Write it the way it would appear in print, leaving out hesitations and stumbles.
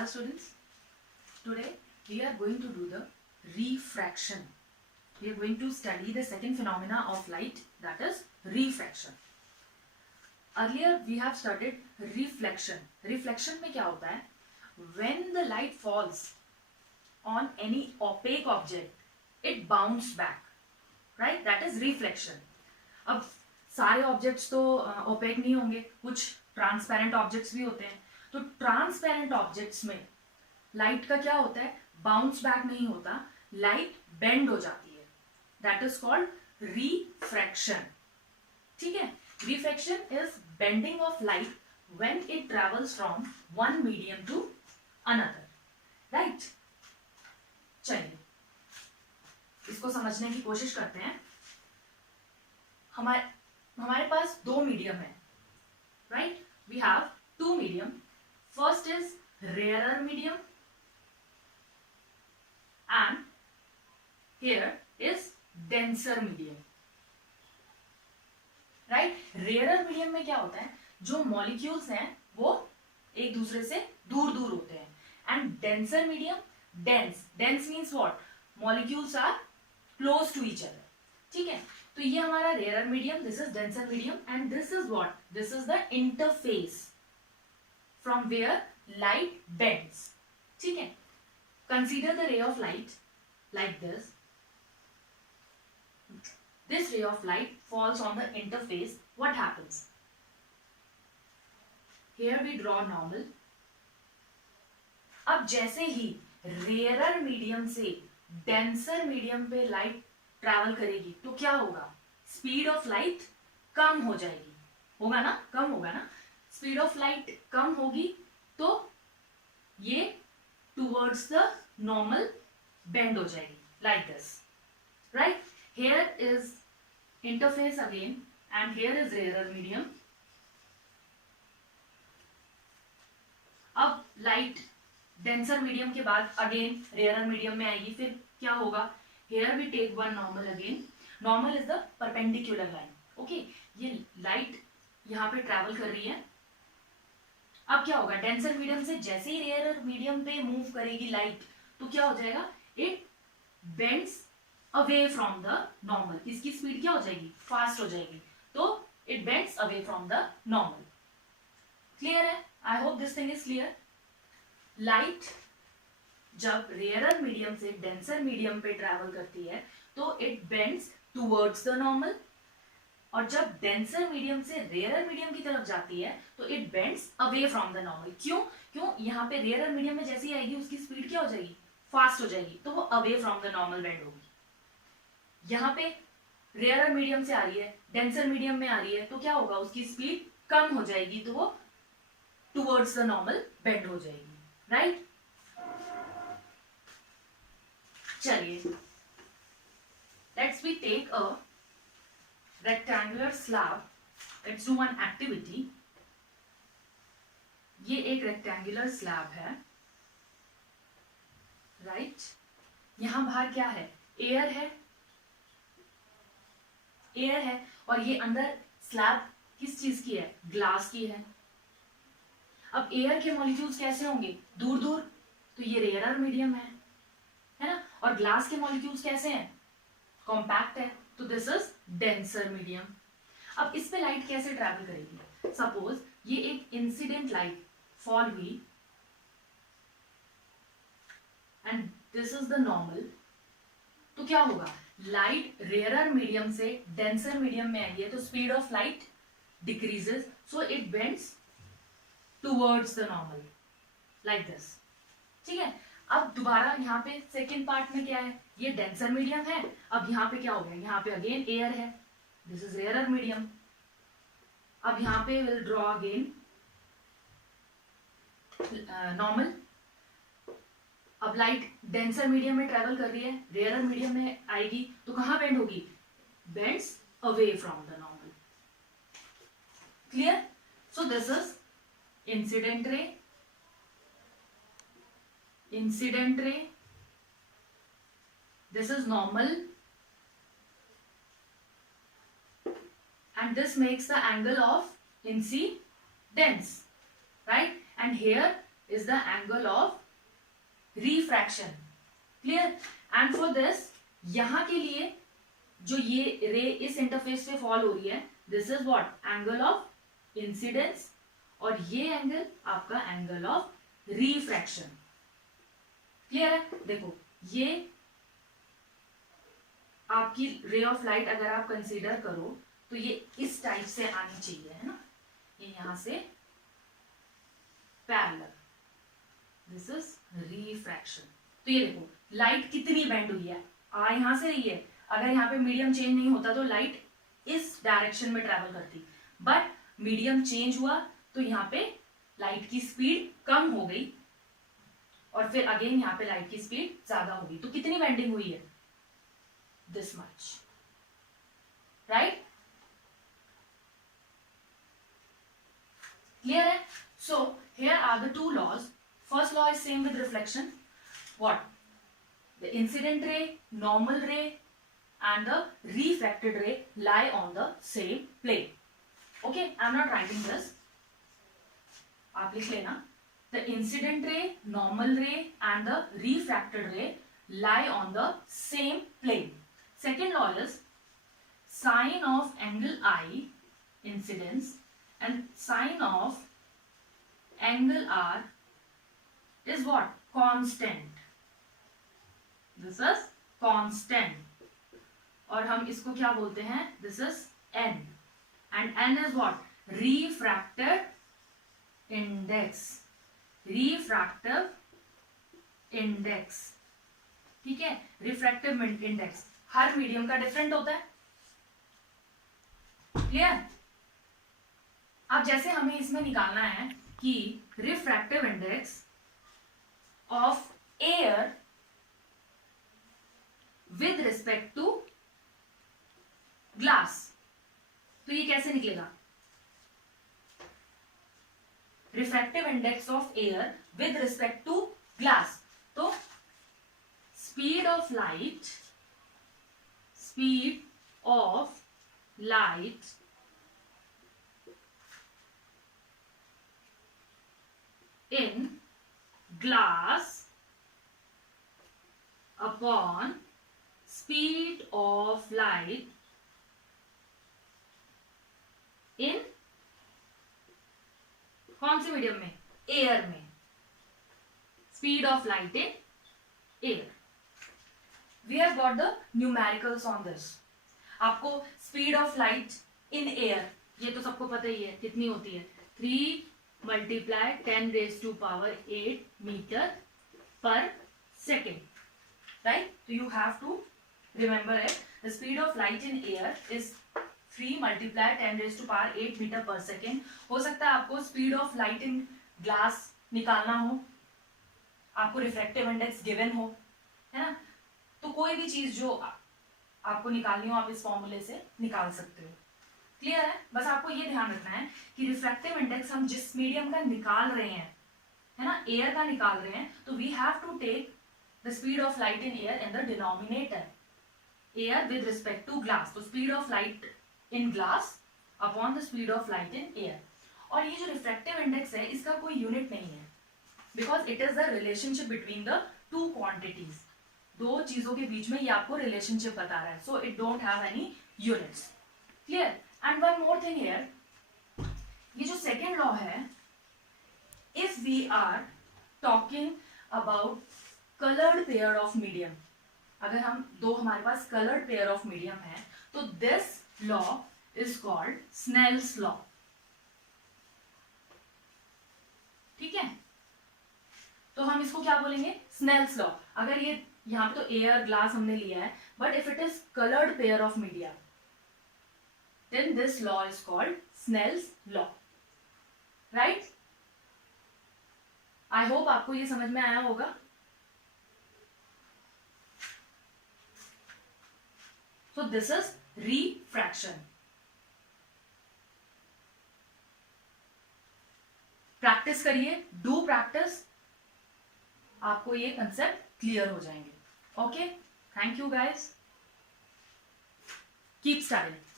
Hello students, today we are going to do the refraction. We are going to study the second phenomena of light, that is refraction. Earlier we have studied reflection. Reflection में क्या होता है? When the light falls on any opaque object, it bounces back, right? That is reflection. अब सारे objects तो OPEC नहीं होंगे, कुछ ट्रांसपेरेंट ऑब्जेक्ट्स भी होते हैं. तो ट्रांसपेरेंट ऑब्जेक्ट्स में लाइट का क्या होता है? बाउंस बैक नहीं होता, लाइट बेंड हो जाती है. That is called refraction. ठीक है. Refraction is bending of light when it travels from one medium to another. Right. चलिए इसको समझने की कोशिश करते हैं. हमारे पास दो मीडियम है. Right. We have two medium. First is rarer medium and here is denser medium. right? rarer medium में क्या होता है? जो molecules हैं वो एक दूसरे से दूर दूर होते हैं. and denser medium, dense means what? molecules are close to each other. ठीक है. तो ये हमारा rarer medium, this is denser medium and this is what? this is the interface from where light bends. ठीक है. Consider the ray of light like this. This ray of light falls on the interface. What happens? Here we draw normal. अब जैसे ही rarer medium से denser medium पे light travel करेगी तो क्या होगा? Speed of light कम हो जाएगी. होगा ना? कम होगा ना? Speed of light कम होगी तो ये towards the normal bend हो जाएगी like this. right? here is interface again and here is rarer medium. अब light denser medium के बाद again rarer medium में आएगी. फिर क्या होगा? here we take one normal again. normal is the perpendicular line. okay? ये light यहाँ पे travel कर रही है. अब क्या होगा? डेंसर मीडियम से जैसे ही रेयर मीडियम पे मूव करेगी लाइट तो क्या हो जाएगा? It bends away from the normal. इसकी स्पीड क्या हो जाएगी? फास्ट हो जाएगी. तो it bends away from the normal. Clear है? I hope this thing is clear. Light जब रेयर मीडियम से डेंसर मीडियम पे ट्रेवल करती है तो it bends towards the normal. और जब डेंसर मीडियम से रेयर मीडियम की तरफ जाती है तो it bends away from the normal. क्यों? यहाँ पे रेयर मीडियम में जैसे ही आएगी उसकी स्पीड क्या हो जाएगी? फास्ट हो जाएगी. तो वो away from the normal bend होगी. यहाँ पे रेयर मीडियम से आ रही है, डेंसर मीडियम में आ रही है तो क्या होगा? उसकी स्पीड कम हो जाएगी तो वो टुवर्ड्स द नॉर्मल बेंड हो जाएगी. राइट. चलिए let's we take a rectangular slab. let's do one activity. ये एक rectangular slab है. right? यहां बाहर क्या है? एयर है. एयर है और ये अंदर स्लैब किस चीज की है? ग्लास की है. अब एयर के मॉलिक्यूल्स कैसे होंगे? दूर दूर. तो ये रेयरर मीडियम है ना? और ग्लास के मॉलिक्यूल्स कैसे हैं? कॉम्पैक्ट है. तो दिस इज डेंसर मीडियम. अब इस पे लाइट कैसे ट्रैवल करेगी? सपोज ये एक इंसिडेंट लाइट फॉल हुई and this is the normal. तो क्या होगा? लाइट रेयरर मीडियम से डेंसर मीडियम में आई है तो speed of light decreases. So it bends towards the normal like this. ठीक है. अब दोबारा यहाँ पे सेकेंड पार्ट में क्या है? ये डेंसर मीडियम है. अब यहाँ पे क्या हो गया? यहाँ पे अगेन एयर है. This is rarer medium. अब यहाँ पे विल ड्रॉ अगेन नॉर्मल. अब लाइट डेंसर मीडियम में ट्रेवल कर रही है, रेयरर मीडियम में आएगी तो कहाँ बेंड होगी? Bends away from the normal. Clear? So this is incident ray, incident ray, this is normal and this makes the angle of incidence. right? And here is the angle of refraction. Clear? And for this, यहां के लिए जो ये रे इस interface पे fall हो रही है, this is what, angle of incidence, और ये एंगल आपका एंगल ऑफ रिफ्रैक्शन. क्लियर है? देखो ये आपकी रे ऑफ लाइट अगर आप कंसीडर करो तो ये इस टाइप से आनी चाहिए, है ना, ये यहां से पैरेलल, दिस इज रिफ्रैक्शन. तो ये देखो लाइट कितनी बेंड हुई है, यहां से रही है, अगर यहाँ पे मीडियम चेंज नहीं होता तो लाइट इस डायरेक्शन में ट्रेवल करती, बट मीडियम चेंज हुआ तो यहाँ पे लाइट की स्पीड कम हो गई और फिर अगेन यहाँ पे लाइट की स्पीड ज्यादा हो गई. तो कितनी बेंडिंग हुई है, दिस मच, राइट? क्लियर है? So here are the two laws. First law is same with reflection. What? The incident ray, normal ray and the refracted ray lie on the same plane. Okay, I'm not writing this. आप लिख लेना. The incident ray, normal ray and the refracted ray lie on the same plane. Second law is sine of angle I, incidence, and sine of angle R is what? Constant. This is constant. और हम इसको क्या बोलते हैं? This is n. And n is what? Refractive index. Refractive index. ठीक है? Refractive index हर medium का different होता है. क्लियर? अब जैसे हमें इसमें निकालना है कि refractive index of air with respect to glass, तो ये कैसे निकलेगा? Refractive index of air with respect to glass, तो speed of light in glass upon speed of light in कौन से मीडियम में? एयर में. Speed of light in air. We have got the numericals on this. आपको speed of light in air ये तो सबको पता ही है कितनी होती है, 3 multiply 10 raised to power 8 meter per second, right? So you have to remember it. The speed of light in air is 3 multiply 10 raised to power 8 meter per second. हो सकता है आपको speed of light in glass निकालना हो, आपको refractive index given हो, है ना, तो कोई भी चीज जो आपको निकालनी हो आप इस फॉर्मूले से निकाल सकते हो. क्लियर है? बस आपको ये ध्यान रखना है कि रिफ्रैक्टिव इंडेक्स हम जिस मीडियम का निकाल रहे हैं, है ना, एयर का निकाल रहे हैं, तो we have to take the speed of light in air in the denominator, air with respect to glass. तो speed of light in glass upon the speed of light in air. और ये जो refractive index है इसका कोई unit नहीं है, because it is the relationship between the two quantities. दो चीजों के बीच में ये आपको रिलेशनशिप बता रहा है, so it don't have any units. Clear? And one more thing here, ये जो सेकेंड लॉ है, if we are talking about coloured pair of medium, अगर हम दो हमारे पास कलर्ड पेयर ऑफ मीडियम है, तो this law is called Snell's law. ठीक है? तो हम इसको क्या बोलेंगे? Snell's law. अगर ये यहाँ पे तो एयर ग्लास हमने लिया है, but if it is coloured pair of media, then this law is called Snell's law, right? I hope आपको ये समझ में आया होगा. So this is refraction. Practice करिए, डू प्रैक्टिस, आपको ये कंसेप्ट क्लियर हो जाएंगे. Okay, thank you guys, keep studying.